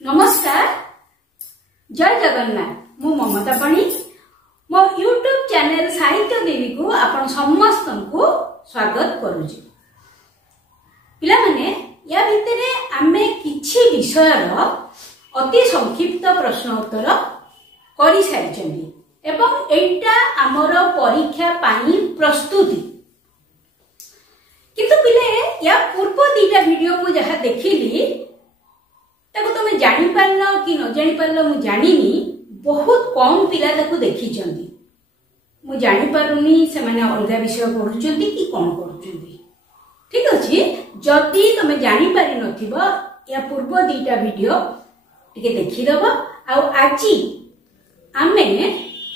नमस्कार जय जगन्नाथ मु ममता पाणी मो यूट्यूब चैनल साहित्य देवी को आपण समस्त को स्वागत करूची। पिला माने या भितरे आमे किछि विषय अति संक्षिप्त प्रश्न उत्तर करि सारिचंदी एवं एटा हमर परीक्षा पानी प्रस्तुति। किंतु पिले या पूर्व दीटा वीडियो मु जहा देखिली ताको तुम जानी पारलो कि न जानी पारलो मु जानिनी। बहुत कम पिला ताको देखिचंदी मु जानी पारुनी से माने अलगा विषय पढुचंदी कि कोन करूचंदी। ठीक अछि जति तुम जानी पारि नथिबो या पूर्व दीटा वीडियो टिके देखि दबो। आ आजि आमे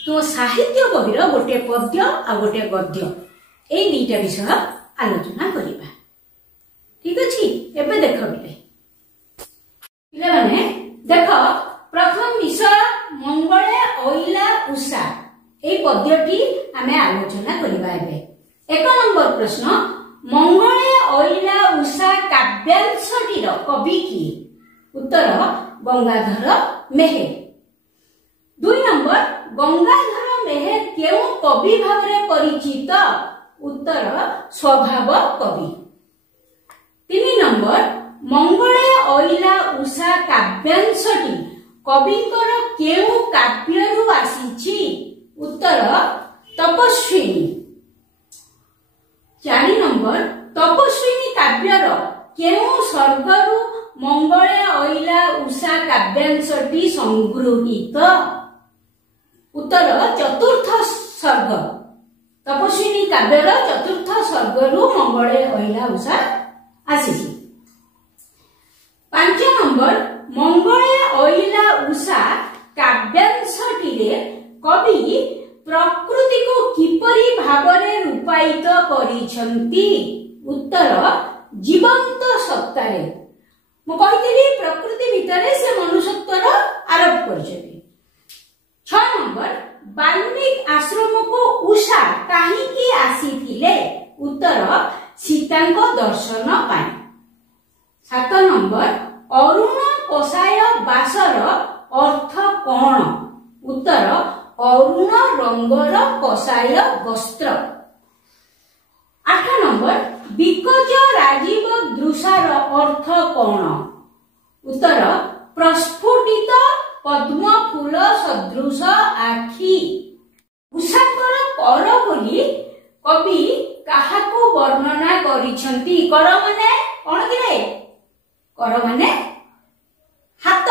तो साहित्य बहिर गोटे पद्य आ गोटे गद्य ए दीटा विषय आलोचना करिबा। ठीक अछि एबे देखो बिले देख प्रथम विषय मंगले ओइला उषा ए पद्यटी आमे आलोचना करिबा। एबे एक नंबर प्रश्न मंगले ओइला उषा काव्यांशटीर कवि किए? उत्तर गंगाधर मेहेर। 2 नंबर गंगाधर मेहेर केउ कवि भावरे परिचित? उत्तर स्वभाव कवि। 3 नंबर मंगले ओइला उषा काव्यांशटी कविंकर केउ काव्यरु आसीछि? उत्तर तपस्विनी। 4 नंबर तपस्विनी काव्यर केउ सर्गरु मंगले ओइला उषा काव्यांशटी संगृहीत? उत्तर चतुर्थ सर्ग। तपस्विनी काव्यर चतुर्थ सर्गरु मंगले ओइला उषा आसीछि। 5 नंबर मंगले ओइला उषा काव्यांशटीरे कवि प्रकृति को किपरि भावरे रूपायित करिसंती? उत्तर जीवंत सत्तारे। मु कहितली प्रकृति भितरे से मनुष्यत्वर आरोप करछथि। 6 नंबर वाल्मीकि आश्रम को उषा काहीकि आसीथिले? उत्तर सीतांको दर्शन पाई। 7 नंबर अरुण कोशाय बासर अर्थ कोन? उत्तर अरुण रंगर कोशाय वस्त्र। 8 नंबर बिकज राजीव दृशार अर्थ कोन? उत्तर प्रस्फुटित पद्म फूल सदृश आखि। उषाकर कर बोली कवि काहाको वर्णना करिसंती? कर माने कोन किरे? कर माने हाथ।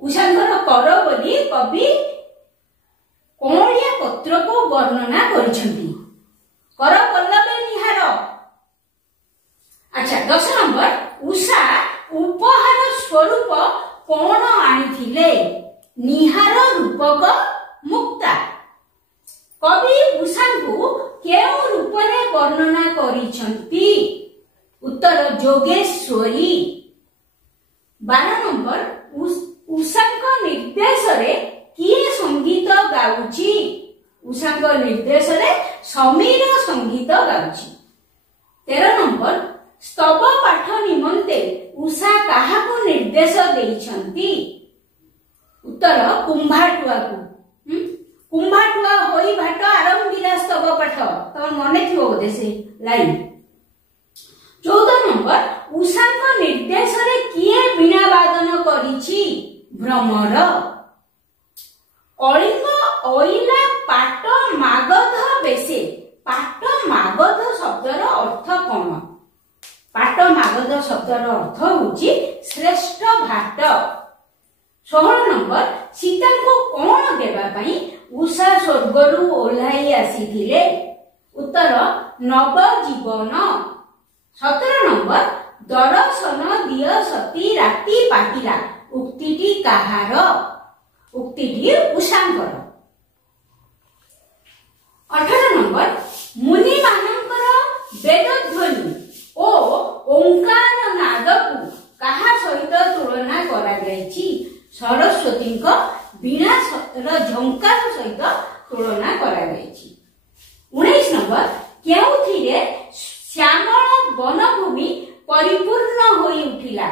उषाकर कर बोली कवि कोणिया पत्र को वर्णना करिसंती? कर पल्लवे निहार। अच्छा 10 नंबर उषा उपहार स्वरूप कोन आनिथिले? निहार रूपक मुक्ता। कवि उषांकु केउ रूपरे वर्णना करिसंती? उत्तर जोगेश्वरी। 12 नंबर उषांक निर्देश रे किए संगीत गाउची? उषांक निर्देश रे समीर संगीत गाउची। 13 नंबर स्तव पाठ निमंते उषा काहाकु निर्देश देइछंती? उत्तर कुंभाटुआ को। कुंभाटुआ होई भाट आरंभिला स्तव पाठ तो मने थिबो बोधे से लाइन। 14 नंबर उषांक निर्देश रे किए वीणा वादन करिछि? भ्रमर। कलिंग ओइला पाट मागध बेसे। पाट मागध शब्दर अर्थ कोन? पाट मागध शब्दर अर्थ होछि श्रेष्ठ भाट। 16 नंबर सीता को कोन देबा पई उषा स्वर्गरु ओल्हाई आसीथिले? उत्तर नव जीवन। 17 नंबर दर्शन दिय सती राती पाटिला उक्तिटी काहार? उक्तिटी उषांकर। 18 नंबर मुनि मानकर वेदध्वनि ओ ओंकार नादकु काहा सहित तुलना करा जायछि? सरस्वती को वीणा झंकार सहित तुलना करा जायछि। 19 नंबर केउथिरे श्यामल वनभूमि परिपूर्ण होई उठिला?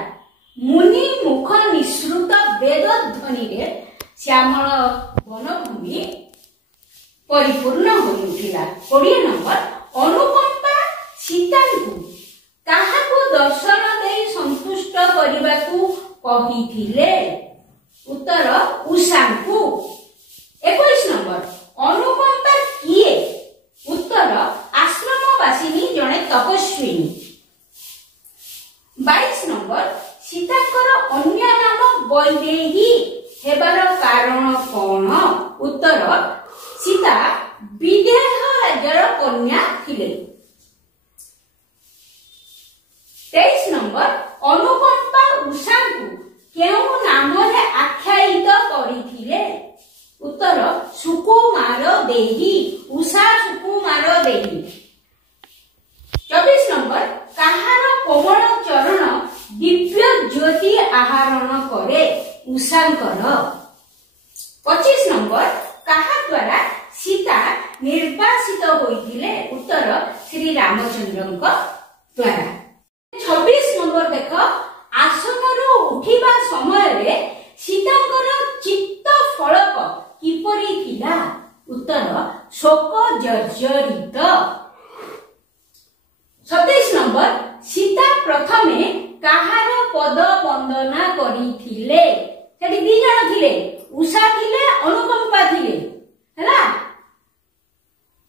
मुनि मुख निसृत वेद ध्वनि रे श्यामल वनभूमि परिपूर्ण हो उठिला। 20 नंबर अनुकंपा सीता को काहाकू दर्शन दे संतुष्ट करने को कहिथिले? उत्तर उषा को। 21 नंबर अनुकंपा किए? उत्तर आश्रमवासिनी जड़े तपस्विनी। 22 नंबर सीताकर अन्य नाम वैदेही हेबार कारण कौन? उत्तर सीता विदेह राजार कन्या थिले। 23 नंबर अनुकंपा उषा को केउ नाम रे आख्यायित करिथिले? उत्तर सुकुमार देही। उषा सुकुमार देही। 24 नंबर काहार कोमल चरण दिव्य ज्योति आहरण करे? उषांकर। 25 नंबर काहा द्वारा सीता निर्वासित होइथिले? उत्तर श्री रामचंद्रଙ୍କ द्वारा। 26 नंबर देख आसनरू उठिबा समय रे सीतांकर चित्त फलक किपरि थिला? उत्तर शोक जर्जरित। 27 नंबर सीता प्रथमे काहार पद वंदना करिथिले? सेठी दी जण थिले, उषा थिले, अनुकंपा थिले। हैला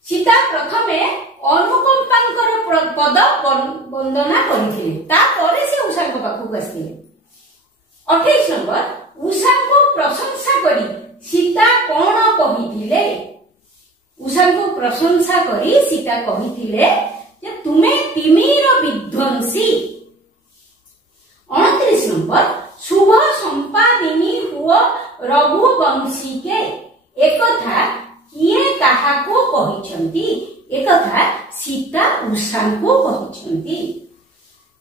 सीता प्रथमे अनुकंपांकर पद वंदना करिथिले, ता परे से उषांक पाखु आसिथिले। 28 नंबर उषा को प्रशंसा करी सीता कोन कहिथिले? उषा को प्रशंसा करी सीता कहिथिले जे तुमे तिमिर विध्वंसी। 29 नंबर शुभ संपादिनी हुआ रघुवंशी के एकथा किए काहाको कहिछंती? एकथा सीता उषा को कहिछंती।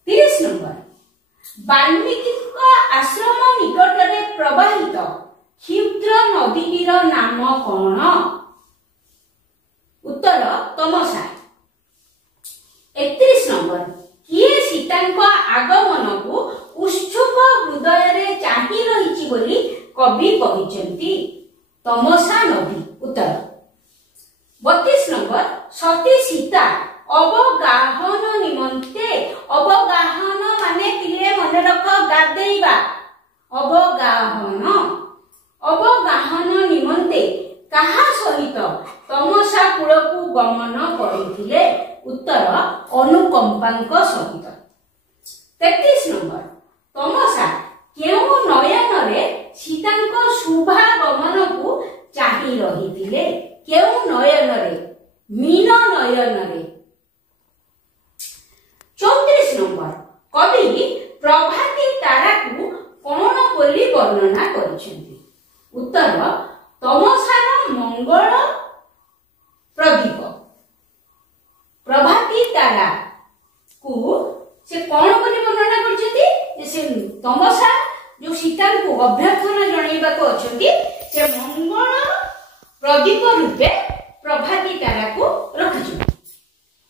30 नंबर वाल्मीकि आश्रम निकट में प्रवाहित क्षुद्र नदीटीर नाम कौन? उत्तर तमसा। 31 नंबर किए सीतांक आगमन को उत्सुक हृदय रे चाही रहिछि बोली कवि कहिछंती? तमसा नदी। उत्तर। 32 नंबर सती सीता अवगाहन निमंते, अवगाहन माने पिले मन रख गादेइबा, अवगाहन अवगाहन निमंते काहा सहित तमसा कूल को गमन करिथिले? उत्तर अनुकंपांक सहित। 33 नंबर तमसा केउ नयन रे सीतांक शुभा गमन को चाही रहिथिले? केउ नयन रे? मीन नयन रे। 34 नंबर कवि प्रभाती तारा को कौन बोली वर्णना करिसेंती? उत्तर तमसार मंगल प्रदीप। प्रभाती तारा को से कौन बोली वर्णना करिसेंती? से तमसा जो सीता को अभ्यर्थना जणाइबा को अछंती से मंगल प्रदीप रूपे प्रभाती तारा को रखिछु।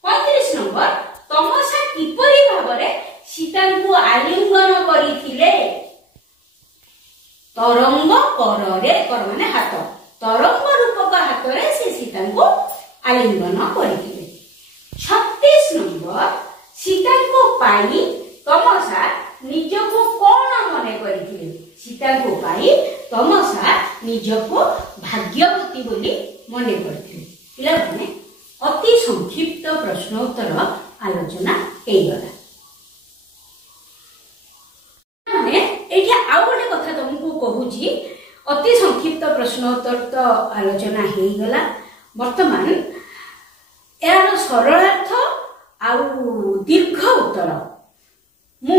35 नंबर तमसा किपरि भाबरे सीता को आलिंगन करिथिले? तरंग कररे, कर माने हाथ, तरंग रूपक हाथ रे से सीता को आलिंगन करिथिले। 36 नंबर सीता को पाई तमसा निज को कौन मने करिथिले? सीता को पाई तमसा निज को भाग्यवती बोली मने करथिले। पिला माने अति संक्षिप्त प्रश्न उत्तर आलोचना हेगला। माने एठी आ गोटे कथा तुमको कहूची, अति संक्षिप्त प्रश्न उत्तर तो आलोचना हेगला। वर्तमान यार सरलार्थ आउ दीर्घ उत्तर मु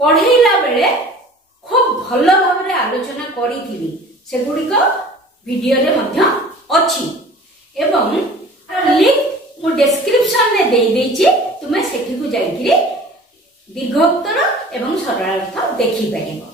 पढ़ेला बेले खूब भल भाव में आलोचना करी, से गुड़िक वीडियो रे मध्य अछि एवं लिंक मु डिस्क्रिप्शन में दे देछि, तुमे सेठी को जाई दीर्घ उत्तर एवं सरलार्थ देखि परिबो।